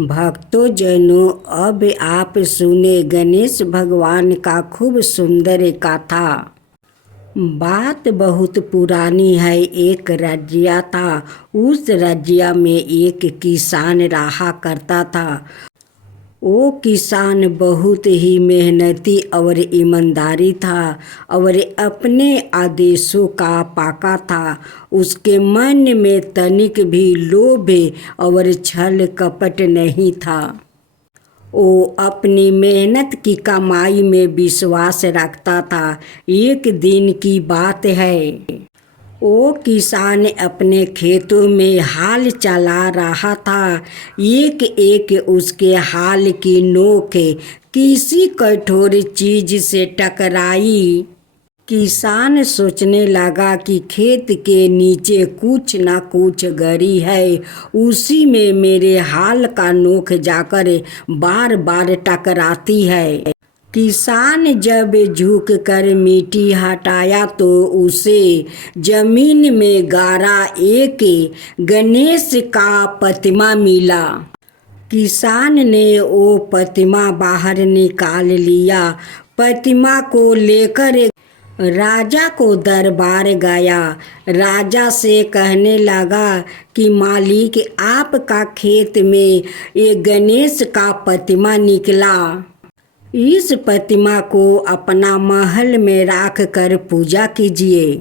भक्तों जनों, अब आप सुने गणेश भगवान का खूब सुंदर गाथा। बात बहुत पुरानी है। एक राज्य था। उस राज्य में एक किसान रहा करता था। वो किसान बहुत ही मेहनती और ईमानदारी था और अपने आदेशों का पाका था। उसके मन में तनिक भी लोभ और छल कपट नहीं था। वो अपनी मेहनत की कमाई में विश्वास रखता था। एक दिन की बात है, वो किसान अपने खेतों में हाल चला रहा था। एक एक उसके हाल की नोक किसी कठोर चीज से टकराई। किसान सोचने लगा कि खेत के नीचे कुछ ना कुछ गड़ी है, उसी में मेरे हाल का नोक जाकर बार बार टकराती है। किसान जब झुक कर मिट्टी हटाया तो उसे जमीन में गाड़ा एक गणेश का प्रतिमा मिला। किसान ने वो प्रतिमा बाहर निकाल लिया। प्रतिमा को लेकर राजा को दरबार गया। राजा से कहने लगा कि मालिक, आपका खेत में एक गणेश का प्रतिमा निकला। इस प्रतिमा को अपना महल में रख कर पूजा कीजिए।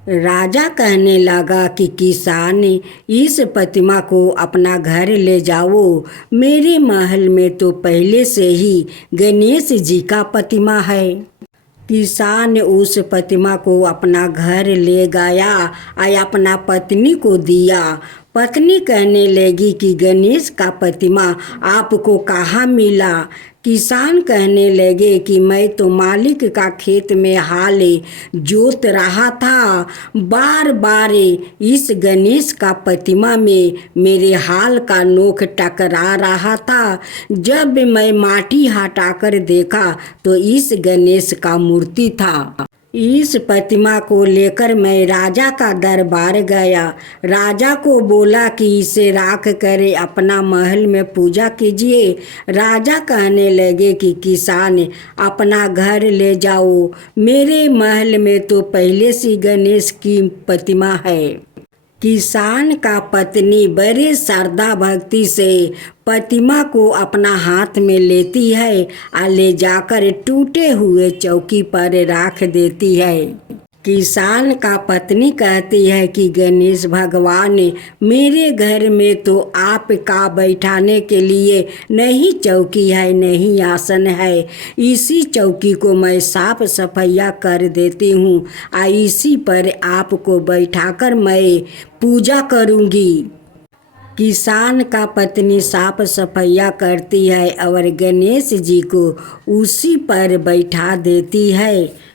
राजा कहने लगा कि किसान, इस प्रतिमा को अपना घर ले जाओ। मेरे महल में तो पहले से ही गणेश जी का प्रतिमा है। किसान उस प्रतिमा को अपना घर ले गया और अपना पत्नी को दिया। पत्नी कहने लगी कि गणेश का प्रतिमा आपको कहाँ मिला? किसान कहने लगे कि मैं तो मालिक का खेत में हाल जोत रहा था। बार बार इस गणेश का प्रतिमा में मेरे हाल का नोक टकरा रहा था। जब मैं माटी हटाकर देखा तो इस गणेश का मूर्ति था। इस प्रतिमा को लेकर मैं राजा का दरबार गया। राजा को बोला कि इसे राख कर अपना महल में पूजा कीजिए। राजा कहने लगे कि किसान, अपना घर ले जाओ। मेरे महल में तो पहले से गणेश की प्रतिमा है। किसान का पत्नी बड़े श्रद्धा भक्ति से प्रतिमा को अपना हाथ में लेती है और ले जाकर टूटे हुए चौकी पर रख देती है। किसान का पत्नी कहती है कि गणेश भगवान, मेरे घर में तो आपका बैठाने के लिए नहीं चौकी है, नहीं आसन है। इसी चौकी को मैं साफ सफाइया कर देती हूँ और इसी पर आपको बैठाकर मैं पूजा करूँगी। किसान का पत्नी साफ सफाइया करती है और गणेश जी को उसी पर बैठा देती है।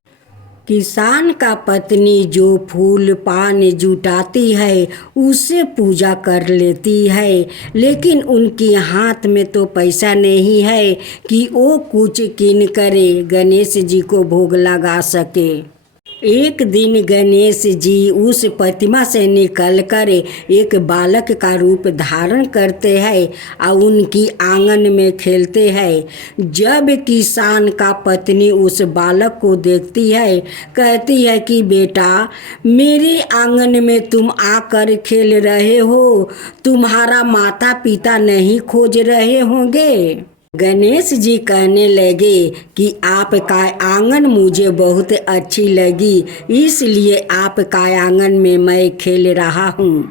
किसान का पत्नी जो फूल पान जुटाती है उससे पूजा कर लेती है, लेकिन उनके हाथ में तो पैसा नहीं है कि वो कुछ किन करे गणेश जी को भोग लगा सके। एक दिन गणेश जी उस प्रतिमा से निकलकर एक बालक का रूप धारण करते हैं और उनकी आंगन में खेलते हैं। जब किसान का पत्नी उस बालक को देखती है, कहती है कि बेटा, मेरे आंगन में तुम आकर खेल रहे हो, तुम्हारा माता पिता नहीं खोज रहे होंगे? गणेश जी कहने लगे कि आपका आंगन मुझे बहुत अच्छी लगी, इसलिए आपका आंगन में मैं खेल रहा हूँ।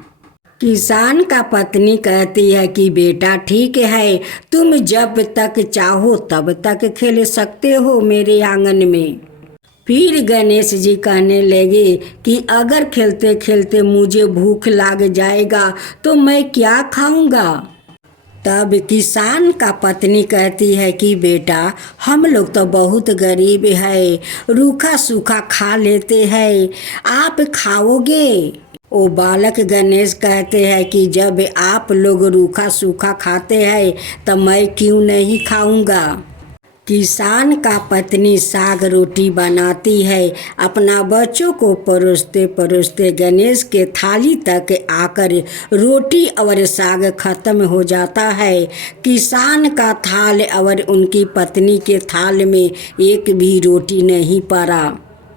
किसान का पत्नी कहती है कि बेटा ठीक है, तुम जब तक चाहो तब तक खेल सकते हो मेरे आंगन में। फिर गणेश जी कहने लगे कि अगर खेलते खेलते मुझे भूख लग जाएगा तो मैं क्या खाऊंगा? तब किसान का पत्नी कहती है कि बेटा, हम लोग तो बहुत गरीब है, रूखा सूखा खा लेते हैं, आप खाओगे? वो बालक गणेश कहते हैं कि जब आप लोग रूखा सूखा खाते हैं तो मैं क्यों नहीं खाऊंगा? किसान का पत्नी साग रोटी बनाती है। अपना बच्चों को परोसते परोसते गणेश के थाली तक आकर रोटी और साग खत्म हो जाता है। किसान का थाल और उनकी पत्नी के थाल में एक भी रोटी नहीं पड़ा।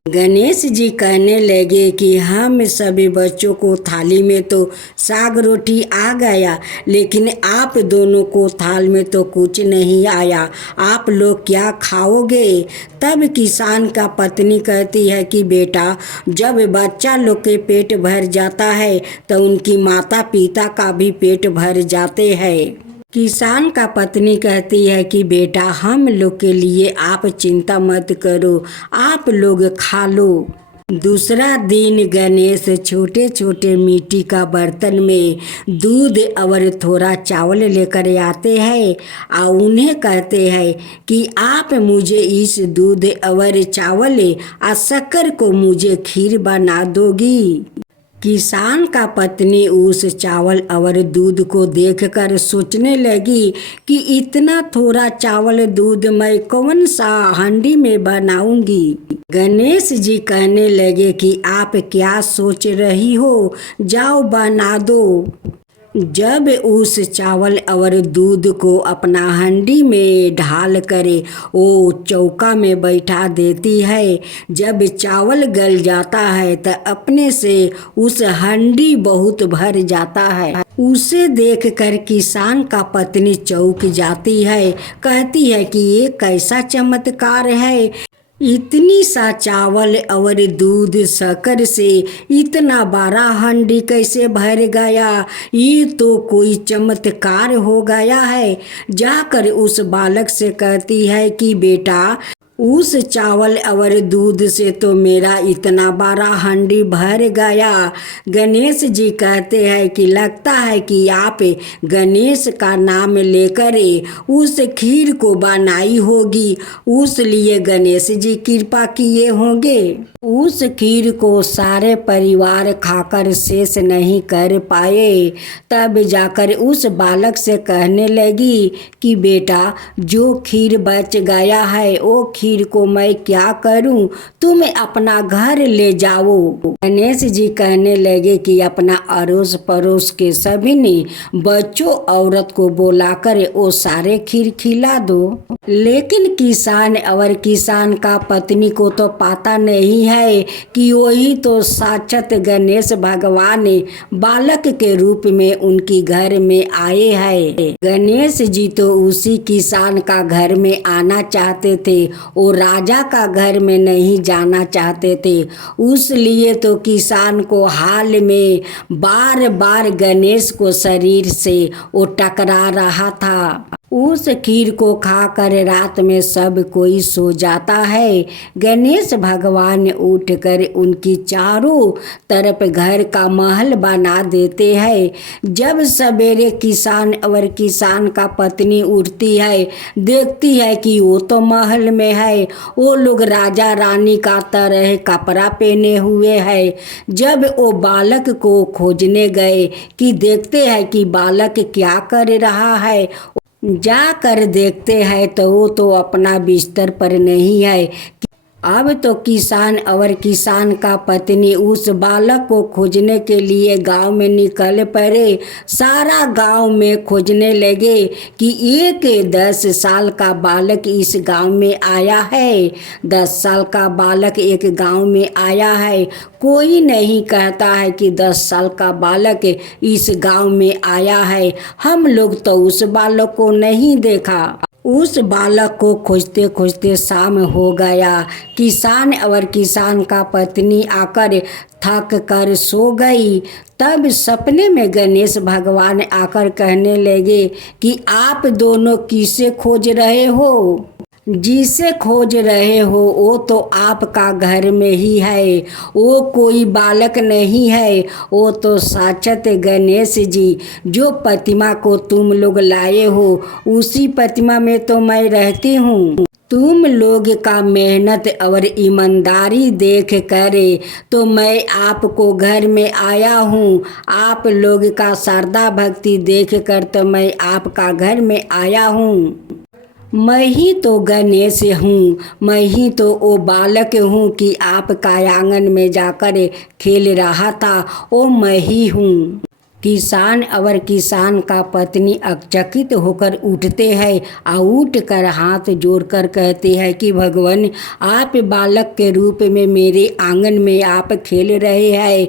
गणेश जी कहने लगे कि हम सभी बच्चों को थाली में तो साग रोटी आ गया, लेकिन आप दोनों को थाल में तो कुछ नहीं आया। आप लोग क्या खाओगे? तब किसान का पत्नी कहती है कि बेटा, जब बच्चा लोग के पेट भर जाता है तो उनकी माता पिता का भी पेट भर जाते हैं। किसान का पत्नी कहती है कि बेटा, हम लोग के लिए आप चिंता मत करो, आप लोग खा लो। दूसरा दिन गणेश छोटे छोटे मिट्टी का बर्तन में दूध और थोड़ा चावल लेकर आते हैं और उन्हें कहते हैं कि आप मुझे इस दूध और चावल और शक्कर को मुझे खीर बना दोगी। किसान का पत्नी उस चावल और दूध को देखकर सोचने लगी कि इतना थोड़ा चावल दूध मैं कौन सा हांडी में बनाऊंगी। गणेश जी कहने लगे कि आप क्या सोच रही हो, जाओ बना दो। जब उस चावल और दूध को अपना हांडी में ढाल कर वो चौका में बैठा देती है। जब चावल गल जाता है तो अपने से उस हांडी बहुत भर जाता है। उसे देखकर किसान का पत्नी चौंक जाती है, कहती है कि ये कैसा चमत्कार है, इतनी सा चावल और दूध शक्कर से इतना बड़ा हांडी कैसे भर गया? ये तो कोई चमत्कार हो गया है। जाकर उस बालक से कहती है कि बेटा, उस चावल और दूध से तो मेरा इतना बड़ा हांडी भर गया। गणेश जी कहते हैं कि लगता है कि आप गणेश का नाम लेकर उस खीर को बनाई होगी, उस लिए गणेश जी कृपा किए होंगे। उस खीर को सारे परिवार खाकर शेष नहीं कर पाए। तब जाकर उस बालक से कहने लगी कि बेटा, जो खीर बच गया है वो खीर को मैं क्या करूं, तुम अपना घर ले जाओ। गणेश जी कहने लगे कि अपना अड़ोस पड़ोस के सभी ने बच्चों औरत को बुलाकर वो सारे खीर खिला दो। लेकिन किसान और किसान का पत्नी को तो पता नहीं है कि वही तो साक्षात गणेश भगवान बालक के रूप में उनकी घर में आए हैं। गणेश जी तो उसी किसान का घर में आना चाहते थे, वो राजा का घर में नहीं जाना चाहते थे। उसलिए तो किसान को हाल में बार बार गणेश को शरीर से वो टकरा रहा था। उस खीर को खाकर रात में सब कोई सो जाता है। गणेश भगवान उठकर उनकी चारों तरफ घर का महल बना देते हैं। जब सवेरे किसान और किसान का पत्नी उठती है, देखती है कि वो तो महल में है, वो लोग राजा रानी का तरह कपड़ा पहने हुए है। जब वो बालक को खोजने गए कि देखते हैं कि बालक क्या कर रहा है, जाकर देखते हैं तो वो तो अपना बिस्तर पर नहीं है। अब तो किसान और किसान का पत्नी उस बालक को खोजने के लिए गांव में निकल पड़े। सारा गांव में खोजने लगे कि एक 10 साल का बालक इस गांव में आया है, 10 साल का बालक एक गांव में आया है। कोई नहीं कहता है कि 10 साल का बालक इस गांव में आया है। हम लोग तो उस बालक को नहीं देखा। उस बालक को खोजते खोजते शाम हो गया। किसान और किसान का पत्नी आकर थक कर सो गई। तब सपने में गणेश भगवान आकर कहने लगे कि आप दोनों किसे खोज रहे हो? जिसे खोज रहे हो वो तो आपका घर में ही है, वो कोई बालक नहीं है, वो तो साक्षात गणेश जी, जो प्रतिमा को तुम लोग लाए हो उसी प्रतिमा में तो मैं रहती हूँ। तुम लोग का मेहनत और ईमानदारी देख कर तो मैं आपको घर में आया हूँ। आप लोग का श्रद्धा भक्ति देख कर तो मैं आपका घर में आया हूँ। मैं ही तो गणेश हूँ, मैं ही तो वो बालक हूँ कि आपका आंगन में जाकर खेल रहा था, वो मैं ही हूँ। किसान और किसान का पत्नी अचकित होकर उठते हैं और उठ कर हाथ जोड़कर कहते हैं कि भगवान, आप बालक के रूप में मेरे आंगन में आप खेल रहे हैं।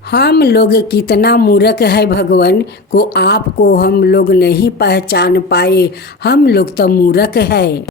हम लोग कितना मूर्ख है भगवान, को आपको हम लोग नहीं पहचान पाए, हम लोग तो मूर्ख है।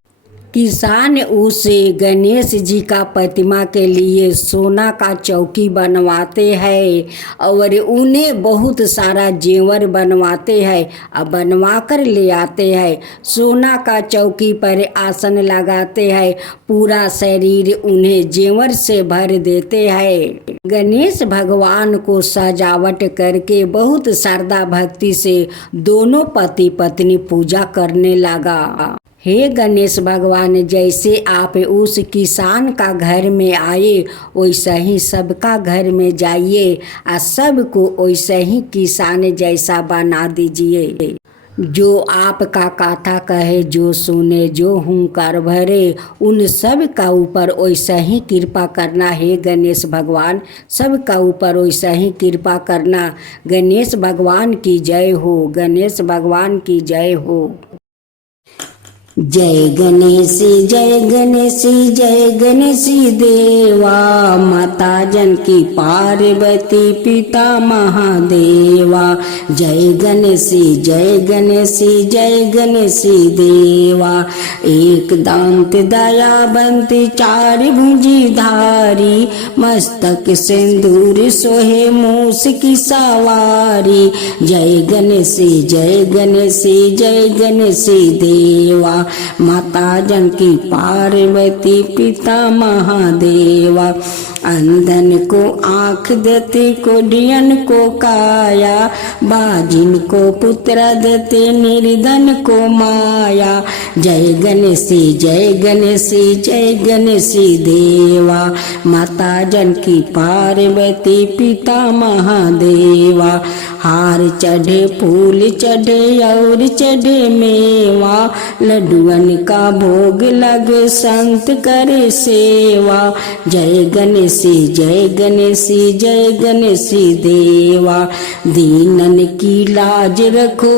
किसान उस गणेश जी का प्रतिमा के लिए सोना का चौकी बनवाते हैं और उन्हें बहुत सारा जेवर बनवाते हैं और बनवा कर ले आते हैं। सोना का चौकी पर आसन लगाते हैं, पूरा शरीर उन्हें जेवर से भर देते हैं। गणेश भगवान को सजावट करके बहुत श्रद्धा भक्ति से दोनों पति पत्नी पूजा करने लगा। हे गणेश भगवान, जैसे आप उस किसान का घर में आए वैसा ही सबका घर में जाइए और सबको वैसा ही किसान जैसा बना दीजिए। जो आपका कथा कहे, जो सुने, जो हुंकार भरे, उन सब का ऊपर वैसा ही कृपा करना। है गणेश भगवान, सब का ऊपर वैसा ही कृपा करना। गणेश भगवान की जय हो, गणेश भगवान की जय हो। जय गणेश जय गणेश जय गणेश देवा, माता जानकी पार्वती पिता महादेवा। जय गणेश जय गणेश जय गणेश देवा। एक दांत दयावंत चार भुजी धारी, मस्तक सिंदूर सोहे मूस की सवारी। जय गणेश जय गणेश जय गणेश देवा, माता जानकी पार्वती पिता महादेवा। अंधन को आँख देते, कोढ़ियन को काया, बाजिन को पुत्र देते, निर्धन को माया। जय गणेश जय गणेश जय गणेश देवा, माता जानकी पार्वती पिता महादेवा। हार चढ़े फूल चढ़े और चढ़े मेवा, लड्डुअन का भोग लगे संत करे सेवा। जय गणेश जय गणेश जय गणेश देवा, दीनन की लाज रखो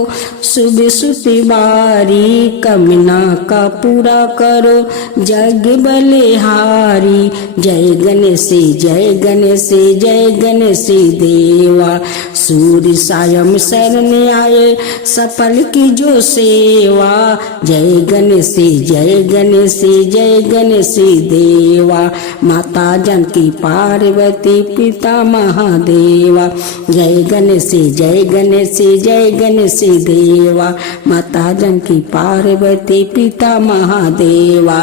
सुबह सुतिवारी, कमना का पूरा करो जग बलिहारी। जय गणेश जय गणेश जय गणेश देवा, सूर्य सायं शरण आए सफल की जो सेवा। जय गणेश जय गणेश जय गणेश देवा, माता जानकी पार्वती पिता महादेवा। जय गणेश जय गणेश जय गणेश देवा, माता जानकी पार्वती पिता महादेवा।